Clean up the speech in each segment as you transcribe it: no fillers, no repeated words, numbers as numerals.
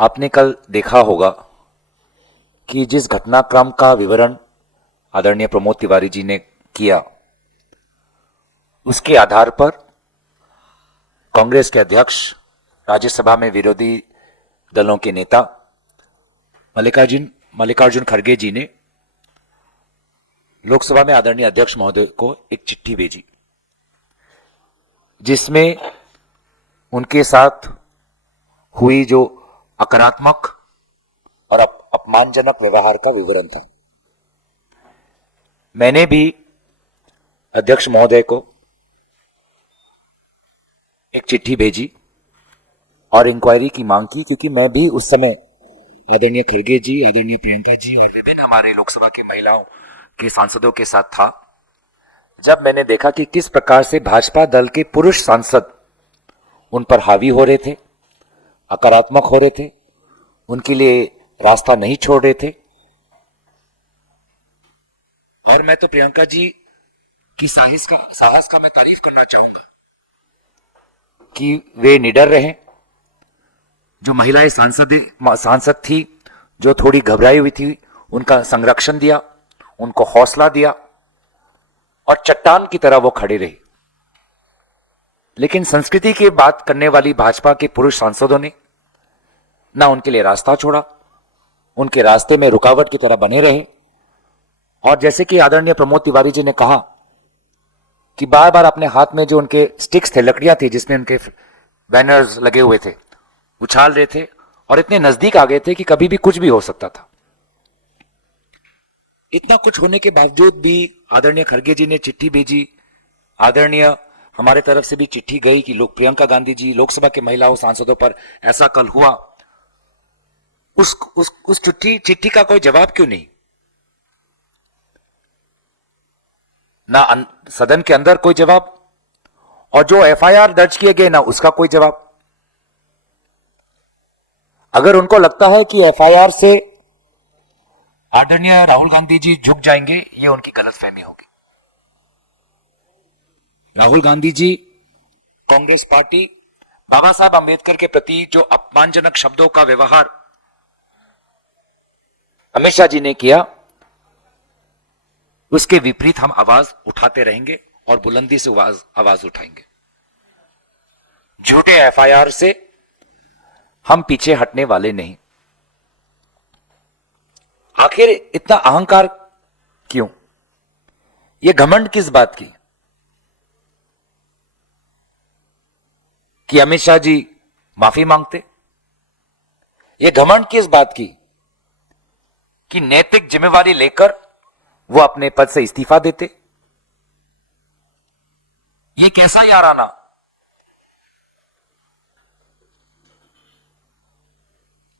आपने कल देखा होगा कि जिस घटनाक्रम का विवरण आदरणीय प्रमोद तिवारी जी ने किया, उसके आधार पर कांग्रेस के अध्यक्ष, राज्यसभा में विरोधी दलों के नेता मल्लिकार्जुन खड़गे जी ने लोकसभा में आदरणीय अध्यक्ष महोदय को एक चिट्ठी भेजी, जिसमें उनके साथ हुई जो आक्रामक और अपमानजनक व्यवहार का विवरण था। मैंने भी अध्यक्ष महोदय को एक चिट्ठी भेजी और इंक्वायरी की मांग की, क्योंकि मैं भी उस समय आदरणीय खड़गे जी, आदरणीय प्रियंका जी और विभिन्न हमारे लोकसभा की महिलाओं के सांसदों के साथ था, जब मैंने देखा कि किस प्रकार से भाजपा दल के पुरुष सांसद उन पर हावी हो रहे थे, आक्रामक हो रहे थे, उनके लिए रास्ता नहीं छोड़ रहे थे। और मैं तो प्रियंका जी की साहस का मैं तारीफ करना चाहूंगा कि वे निडर रहे। जो महिलाएं सांसद थी, जो थोड़ी घबराई हुई थी, उनका संरक्षण दिया, उनको हौसला दिया और चट्टान की तरह वो खड़े रहे। लेकिन संस्कृति की बात करने वाली भाजपा के पुरुष सांसदों ने ना उनके लिए रास्ता छोड़ा, उनके रास्ते में रुकावट की तरह बने रहे। और जैसे कि आदरणीय प्रमोद तिवारी जी ने कहा कि बार बार अपने हाथ में जो उनके स्टिक्स थे, लकड़ियां थी जिसमें उनके बैनर्स लगे हुए थे, उछाल रहे थे और इतने नजदीक आ गए थे कि कभी भी कुछ भी हो सकता था। इतना कुछ होने के बावजूद भी आदरणीय खड़गे जी ने चिट्ठी भेजी, आदरणीय हमारे तरफ से भी चिट्ठी गई कि प्रियंका गांधी जी, लोकसभा के महिलाओं सांसदों पर ऐसा कल हुआ। उस चिट्ठी का कोई जवाब क्यों नहीं? ना सदन के अंदर कोई जवाब, और जो एफआईआर दर्ज किए गए ना उसका कोई जवाब। अगर उनको लगता है कि एफआईआर से आदरणीय राहुल गांधी जी झुक जाएंगे, ये उनकी गलतफहमी होगी। राहुल गांधी जी, कांग्रेस पार्टी, बाबा साहब अंबेडकर के प्रति जो अपमानजनक शब्दों का व्यवहार अमित शाह जी ने किया, उसके विपरीत हम आवाज उठाते रहेंगे और बुलंदी से आवाज उठाएंगे। झूठे एफआईआर से हम पीछे हटने वाले नहीं। आखिर इतना अहंकार क्यों? यह घमंड किस बात की कि अमित शाह जी माफी मांगते? यह घमंड किस बात की कि नैतिक जिम्मेवारी लेकर वो अपने पद से इस्तीफा देते? ये कैसा याराना?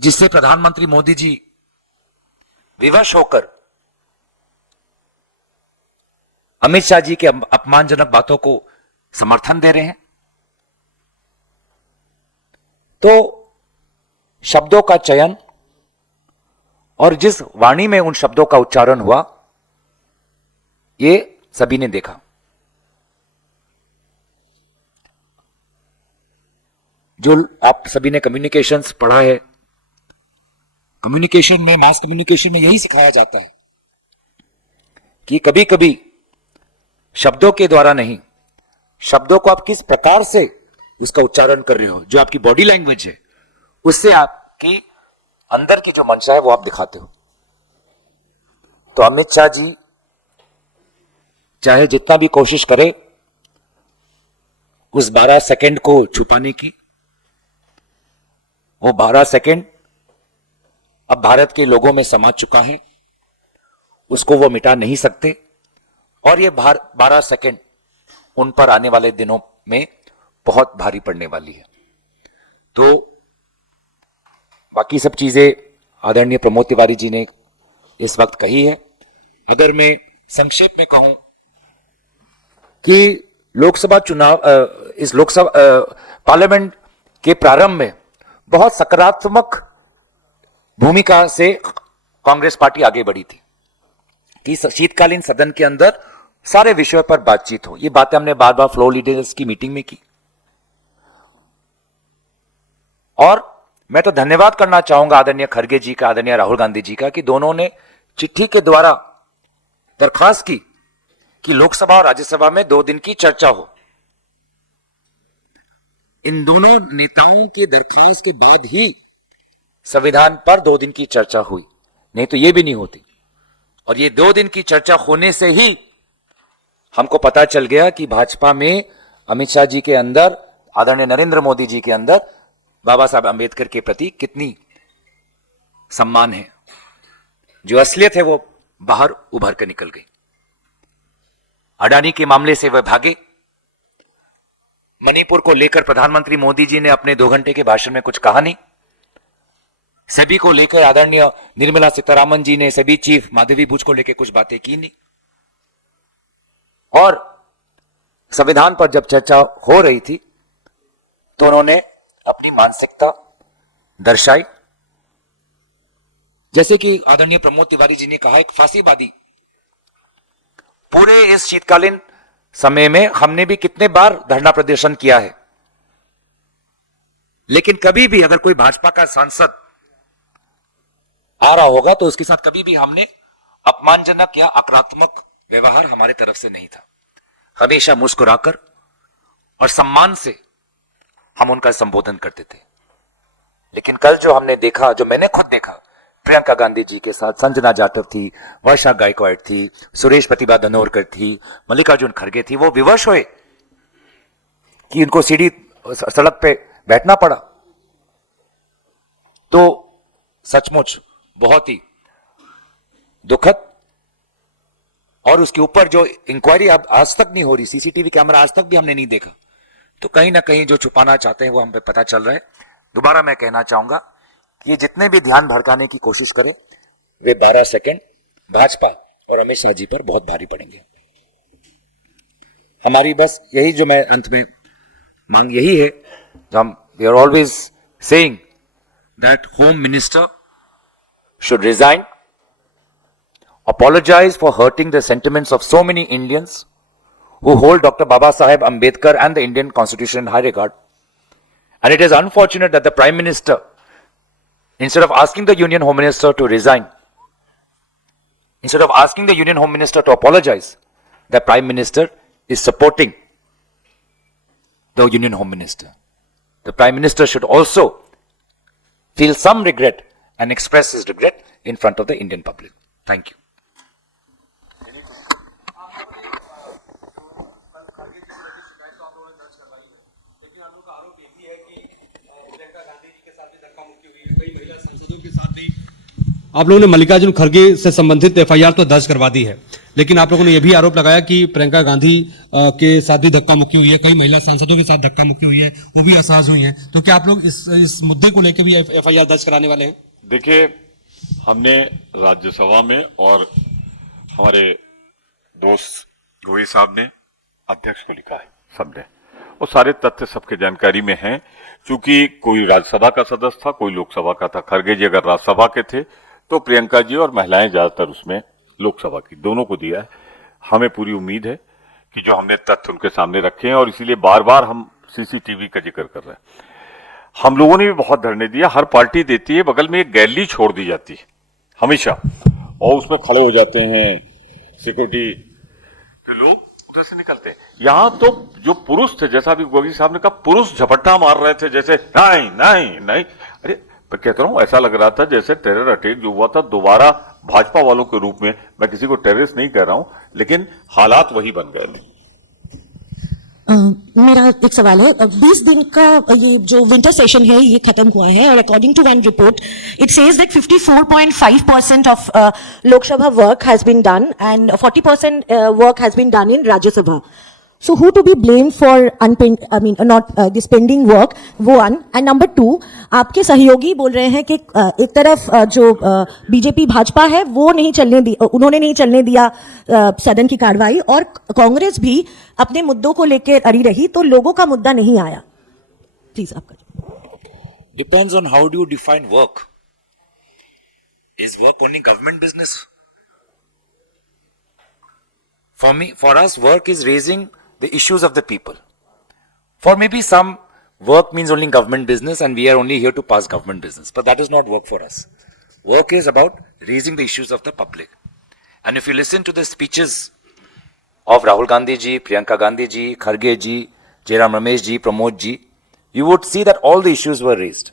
जिससे प्रधानमंत्री मोदी जी विवश होकर अमित शाह जी के अपमानजनक बातों को समर्थन दे रहे हैं। तो शब्दों का चयन और जिस वाणी में उन शब्दों का उच्चारण हुआ, ये सभी ने देखा। जो आप सभी ने कम्युनिकेशंस पढ़ा है, कम्युनिकेशन में, मास कम्युनिकेशन में यही सिखाया जाता है कि कभी कभी शब्दों के द्वारा नहीं, शब्दों को आप किस प्रकार से उसका उच्चारण कर रहे हो, जो आपकी बॉडी लैंग्वेज है, उससे आपकी अंदर की जो मंशा है वो आप दिखाते हो। तो अमित शाह जी चाहे जितना भी कोशिश करे उस 12 सेकंड को छुपाने की, वो 12 सेकंड अब भारत के लोगों में समा चुका है, उसको वो मिटा नहीं सकते। और ये 12 सेकंड उन पर आने वाले दिनों में बहुत भारी पड़ने वाली है। तो बाकी सब चीजें आदरणीय प्रमोद तिवारी जी ने इस वक्त कही है। अगर मैं संक्षेप में कहूं कि लोकसभा चुनाव, इस लोकसभा पार्लियामेंट के प्रारंभ में बहुत सकारात्मक भूमिका से कांग्रेस पार्टी आगे बढ़ी थी कि शीतकालीन सदन के अंदर सारे विषयों पर बातचीत हो। ये बातें हमने बार बार फ्लोर लीडर्स की मीटिंग में की। और मैं तो धन्यवाद करना चाहूंगा आदरणीय खड़गे जी का, आदरणीय राहुल गांधी जी का, कि दोनों ने चिट्ठी के द्वारा दरखास्त की कि लोकसभा और राज्यसभा में 2 दिन की चर्चा हो। इन दोनों नेताओं की दरखास्त के बाद ही संविधान पर 2 दिन की चर्चा हुई, नहीं तो यह भी नहीं होती। और ये 2 दिन की चर्चा होने से ही हमको पता चल गया कि भाजपा में अमित शाह जी के अंदर, आदरणीय नरेंद्र मोदी जी के अंदर बाबा साहब अंबेडकर के प्रति कितनी सम्मान है। जो असलियत है वो बाहर उभर कर निकल गई। अडानी के मामले से वह भागे। मणिपुर को लेकर प्रधानमंत्री मोदी जी ने अपने 2 घंटे के भाषण में कुछ कहा नहीं। सभी को लेकर आदरणीय निर्मला सीतारामन जी ने, सभी चीफ माधवी बुच को लेकर कुछ बातें की नहीं। और संविधान पर जब चर्चा हो रही थी तो उन्होंने अपनी मानसिकता दर्शाई। जैसे कि आदरणीय प्रमोद तिवारी जी ने कहा, एक फांसीवादी। पूरे इस शीतकालीन समय में हमने भी कितने बार धरना प्रदर्शन किया है, लेकिन कभी भी अगर कोई भाजपा का सांसद आ रहा होगा तो उसके साथ कभी भी हमने अपमानजनक या आक्रामक व्यवहार हमारे तरफ से नहीं था। हमेशा मुस्कुराकर और सम्मान से हम उनका संबोधन करते थे। लेकिन कल जो हमने देखा, जो मैंने खुद देखा, प्रियंका गांधी जी के साथ संजना जाटव थी, वर्षा गायकवाड़ थी, सुरेश प्रतिभा धनोरकर थी, मल्लिकार्जुन खड़गे थी, वो विवश हुए कि उनको सीढ़ी सड़क पे बैठना पड़ा। तो सचमुच बहुत ही दुखद। और उसके ऊपर जो इंक्वायरी अब आज तक नहीं हो रही, सीसीटीवी कैमरा आज तक भी हमने नहीं देखा, तो कहीं ना कहीं जो छुपाना चाहते हैं वो हम पे पता चल रहा है। दोबारा मैं कहना चाहूंगा कि ये जितने भी ध्यान भड़काने की कोशिश करें, वे 12 सेकंड भाजपा और अमित शाह जी पर बहुत भारी पड़ेंगे। हमारी बस यही, जो मैं अंत में मांग यही है, जो हम we are always saying that home minister should resign, apologize for hurting the sentiments of so many Indians who hold Dr. Baba Saheb Ambedkar and the Indian Constitution in high regard. And it is unfortunate that the Prime Minister, instead of asking the Union Home Minister to resign, instead of asking the Union Home Minister to apologize, the Prime Minister is supporting the Union Home Minister. The Prime Minister should also feel some regret and express his regret in front of the Indian public. Thank you. आप लोगों ने मल्लिकार्जुन खड़गे से संबंधित FIR तो दर्ज करवा दी है, लेकिन आप लोगों ने यह भी आरोप लगाया कि प्रियंका गांधी के साथ भी धक्का मुक्की हुई है, कई महिला सांसदों के साथ धक्का मुक्की हुई है, वो भी असहज हुई है। तो क्या आप लोग इस मुद्दे को लेकर भी एफआईआर दर्ज कराने वाले हैं? देखिए, हमने राज्यसभा में और हमारे दोस्त गोई साहब ने अध्यक्ष को लिखा है, सबने, वो सारे तथ्य सबके जानकारी में हैं। क्योंकि कोई राज्यसभा का सदस्य था, कोई लोकसभा का था। खड़गे जी अगर राज्यसभा के थे तो प्रियंका जी और महिलाएं ज्यादातर उसमें लोकसभा की, दोनों को दिया है। हमें पूरी उम्मीद है कि जो हमने तथ्य उनके सामने रखे हैं, और इसीलिए बार बार हम सीसीटीवी का जिक्र कर रहे हैं। हम लोगों ने भी बहुत धरने दिया, हर पार्टी देती है, बगल में एक गैलरी छोड़ दी जाती है हमेशा, और उसमें खड़े हो जाते हैं सिक्योरिटी के लोग, उधर से निकलते हैं। यहां तो जो पुरुष थे, जैसा अभी गोगी साहब ने कहा, पुरुष झपट्टा मार रहे थे, जैसे नहीं नहीं नहीं। अरे मैं कहता हूं, ऐसा लग रहा था जैसे टेरर अटैक जो हुआ था दोबारा भाजपा वालों के रूप में। मैं किसी को टेररिस्ट नहीं कह रहा हूं, लेकिन हालात वही बन गए। मेरा एक सवाल है, 20 दिन का ये जो विंटर सेशन है ये खत्म हुआ है, और according to one report it says that 54.5% of Lok Sabha work has been done and 40% work has been done in Rajya Sabha. So who to be blamed for not this pending work? वो one. And number two, आपके सहयोगी बोल रहे हैं कि एक तरफ जो बीजेपी भाजपा है वो नहीं चलने दी, उन्होंने नहीं चलने दिया सदन की कार्रवाई, और कांग्रेस भी अपने मुद्दों को लेकर अड़ी रही, तो लोगों का मुद्दा नहीं आया. प्लीज आपका. Depends on how do you define work. Is work only government business? For us, work is raising the issues of the people. For maybe some work means only government business and we are only here to pass government business. But that does not work for us. Work is about raising the issues of the public. And if you listen to the speeches of Rahul Gandhi ji, Priyanka Gandhi ji, Kharge ji, Jairam Ramesh ji, Pramod ji, you would see that all the issues were raised.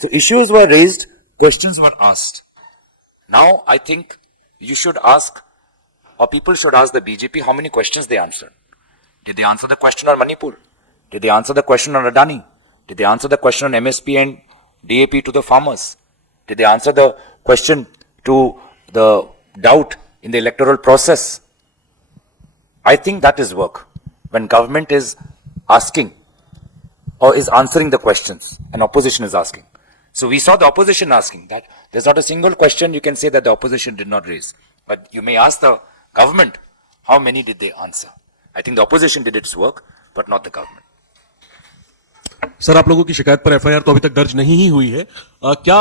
So issues were raised, questions were asked. Now I think you should ask, or people should ask the BJP how many questions they answered. Did they answer the question on Manipur? Did they answer the question on Adani? Did they answer the question on MSP and DAP to the farmers? Did they answer the question to the doubt in the electoral process? I think that is work. When government is asking or is answering the questions and opposition is asking. So we saw the opposition asking that. There's not a single question you can say that the opposition did not raise. But you may ask the government, how many did they answer? I think the opposition did its work, but not the government. Sir, आप लोगों की शिकायत पर FIR तो अभी तक दर्ज नहीं ही हुई है। क्या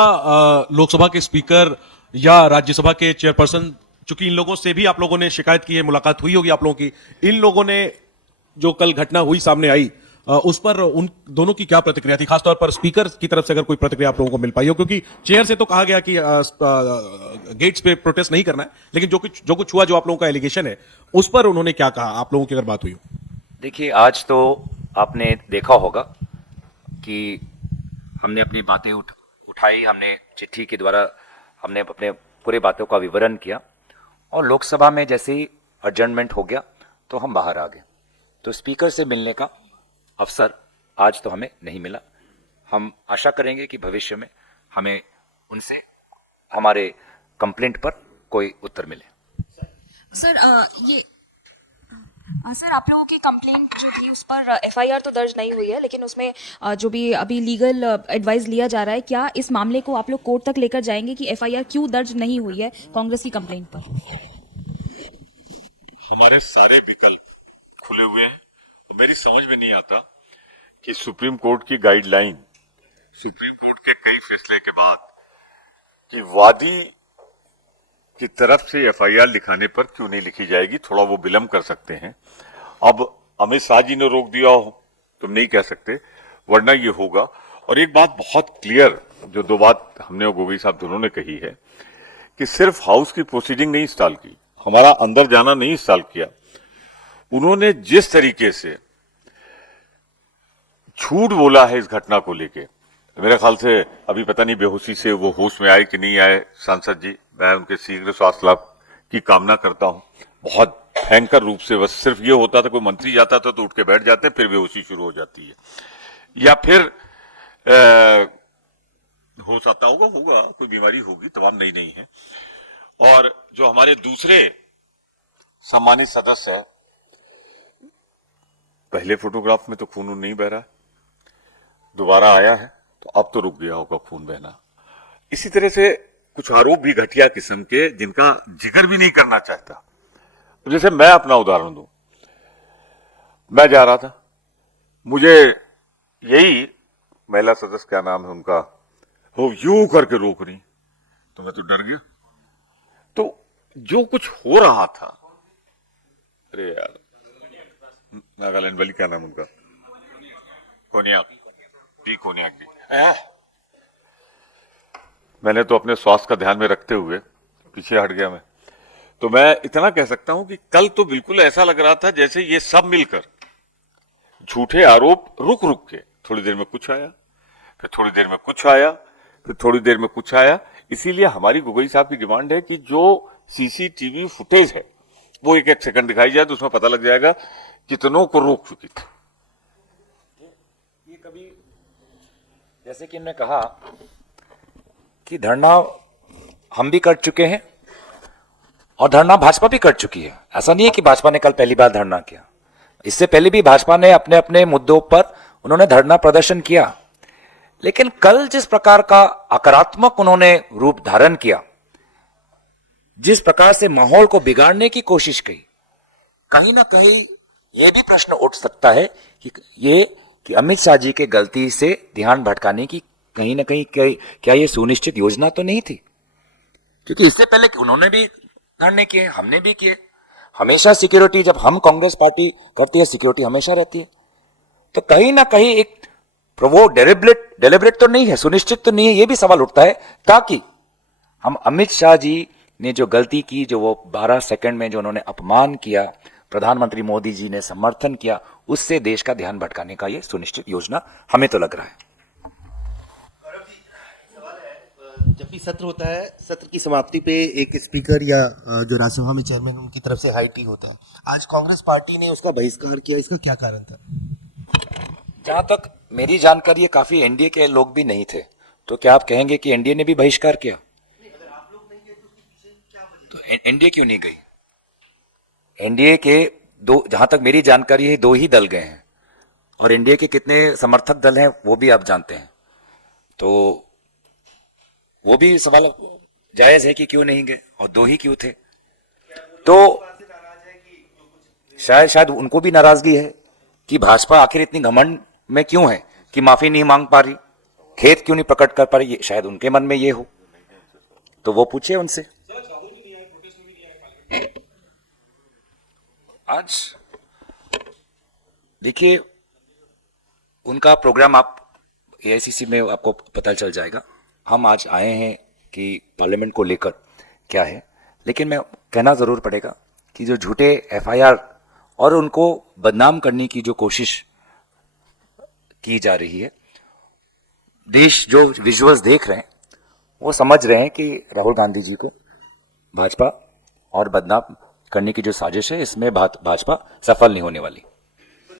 लोकसभा के स्पीकर या राज्यसभा के चेयरपर्सन, चूंकि इन लोगों से भी आप लोगों ने शिकायत की है, मुलाकात हुई होगी आप लोगों की, इन लोगों ने जो कल घटना हुई सामने आई उस पर उन दोनों की क्या प्रतिक्रिया थी? खासतौर पर स्पीकर की तरफ से अगर कोई प्रतिक्रिया आप लोगों को मिल पाई हो, क्योंकि चेयर से तो कहा गया कि गेट्स पे प्रोटेस्ट नहीं करना है, लेकिन जो कुछ हुआ, जो आप लोगों का एलिगेशन है, उस पर उन्होंने क्या कहा, आप लोगों की अगर बात हुई हो? देखिए, आज तो आपने देखा होगा कि हमने अपनी बातें उठाई, हमने चिट्ठी के द्वारा हमने अपने पूरे बातों का विवरण किया और लोकसभा में जैसे ही एडजर्नमेंट हो गया तो हम बाहर आ गए। तो स्पीकर से मिलने का अवसर आज तो हमें नहीं मिला। हम आशा करेंगे कि भविष्य में हमें उनसे हमारे कंप्लेंट पर कोई उत्तर मिले। सर सर, आप लोगों की कंप्लेंट जो थी उस पर एफआईआर तो दर्ज नहीं हुई है, लेकिन उसमें जो भी अभी लीगल एडवाइस लिया जा रहा है, क्या इस मामले को आप लोग कोर्ट तक लेकर जाएंगे कि एफआईआर क्यों दर्ज नहीं हुई है कांग्रेस की कंप्लेंट पर? हमारे सारे विकल्प खुले हुए हैं। मेरी समझ में नहीं आता कि सुप्रीम कोर्ट की गाइडलाइन, सुप्रीम कोर्ट के कई फैसले के बाद कि वादी की तरफ से एफआईआर लिखाने पर क्यों नहीं लिखी जाएगी। थोड़ा वो विलंब कर सकते हैं। अब अमित शाह जी ने रोक दिया हो, तुम नहीं कह सकते, वरना ये होगा। और एक बात बहुत क्लियर, जो दो बात हमने और गोगोई साहब दोनों ने कही है कि सिर्फ हाउस की प्रोसीडिंग नहीं इंस्टॉल की, हमारा अंदर जाना नहीं इंस्टॉल किया। उन्होंने जिस तरीके से झूठ बोला है इस घटना को लेके, मेरे ख्याल से अभी पता नहीं बेहोशी से वो होश में आए कि नहीं आए सांसद जी, मैं उनके शीघ्र स्वास्थ्य लाभ की कामना करता हूं। बहुत भयंकर रूप से, बस सिर्फ ये होता था कोई मंत्री जाता था तो उठ के बैठ जाते, फिर बेहोशी शुरू हो जाती है, या फिर होश आता होगा कोई बीमारी होगी, तमाम नहीं है। और जो हमारे दूसरे सम्मानित सदस्य है, पहले फोटोग्राफ में तो खून नहीं बह रहा, दोबारा आया है तो अब तो रुक गया होगा खून बहना। इसी तरह से कुछ आरोप भी घटिया किस्म के, जिनका जिक्र भी नहीं करना चाहता। जैसे मैं अपना उदाहरण दूं, मैं जा रहा था, मुझे यही महिला सदस्य, क्या नाम है उनका, वो यूं करके रोक रही, तो मैं तो डर गया। तो जो कुछ हो रहा था, अरे यार नागालैंड वाली, क्या नाम उनका, कोनियाक जी, मैंने तो अपने स्वास्थ्य का ध्यान में रखते हुए पीछे हट गया मैं। तो मैं इतना कह सकता हूं कि कल तो बिल्कुल ऐसा लग रहा था जैसे ये सब मिलकर झूठे आरोप रुक के, थोड़ी देर में कुछ आया, फिर थोड़ी देर में कुछ आया, फिर थोड़ी देर में कुछ आया। इसीलिए हमारी गोगोई साहब की डिमांड है कि जो सीसीटीवी फुटेज है वो एक सेकंड दिखाई जाए तो उसमें पता लग जाएगा कितनों को रोक चुकी थी। ये कभी, जैसे कि इन्होंने कहा कि धरना हम भी कर चुके हैं और धरना भाजपा भी कर चुकी है। ऐसा नहीं है कि भाजपा ने कल पहली बार धरना किया, इससे पहले भी भाजपा ने अपने अपने मुद्दों पर उन्होंने धरना प्रदर्शन किया। लेकिन कल जिस प्रकार का आक्रामक उन्होंने रूप धारण किया, जिस प्रकार से माहौल को बिगाड़ने की कोशिश की, कहीं ना कहीं यह भी प्रश्न उठ सकता है कि अमित शाह जी के गलती से ध्यान भटकाने की कहीं ना कहीं क्या ये सुनिश्चित योजना तो नहीं थी? क्योंकि इससे पहले उन्होंने भी धरने किए, हमने भी किए। हमेशा सिक्योरिटी, जब हम कांग्रेस पार्टी करती है, सिक्योरिटी हमेशा रहती है। तो कहीं ना कहीं एक वो डेलिब्रेट तो नहीं है, सुनिश्चित तो नहीं है, ये भी सवाल उठता है, ताकि हम अमित शाह जी ने जो गलती की, जो वो 12 सेकंड में जो उन्होंने अपमान किया, प्रधानमंत्री मोदी जी ने समर्थन किया, उससे देश का ध्यान भटकाने का ये सुनिश्चित योजना हमें तो लग रहा है। जब भी सत्र होता है, सत्र की समाप्ति पे एक स्पीकर या जो राज्यसभा में चेयरमैन उनकी तरफ से हाई टी होता है। आज कांग्रेस पार्टी ने उसका बहिष्कार किया, इसका क्या कारण था? जहां तक मेरी जानकारी है, काफी एनडीए के लोग भी नहीं थे, तो क्या आप कहेंगे कि एनडीए ने भी बहिष्कार किया? तो एनडीए क्यों नहीं गई? एनडीए के दो, जहां तक मेरी जानकारी है, 2 ही दल गए हैं, और एनडीए के कितने समर्थक दल हैं वो भी आप जानते हैं, तो वो भी सवाल जायज है कि क्यों नहीं गए, और 2 ही क्यों थे? तो शायद उनको भी नाराजगी है कि भाजपा आखिर इतनी घमंड में क्यों है कि माफी नहीं मांग पा रही, खेद क्यों नहीं प्रकट कर पा रही, शायद उनके मन में ये हो, तो वो पूछे उनसे। आज देखिए, उनका प्रोग्राम आप एआईसीसी में आपको पता चल जाएगा। हम आज आए हैं कि पार्लियामेंट को लेकर क्या है, लेकिन मैं कहना जरूर पड़ेगा कि जो झूठे एफआईआर और उनको बदनाम करने की जो कोशिश की जा रही है, देश जो विजुअल्स देख रहे हैं वो समझ रहे हैं कि राहुल गांधी जी को भाजपा और बदनाम करने की जो साजिश है, इसमें भाजपा सफल नहीं होने वाली।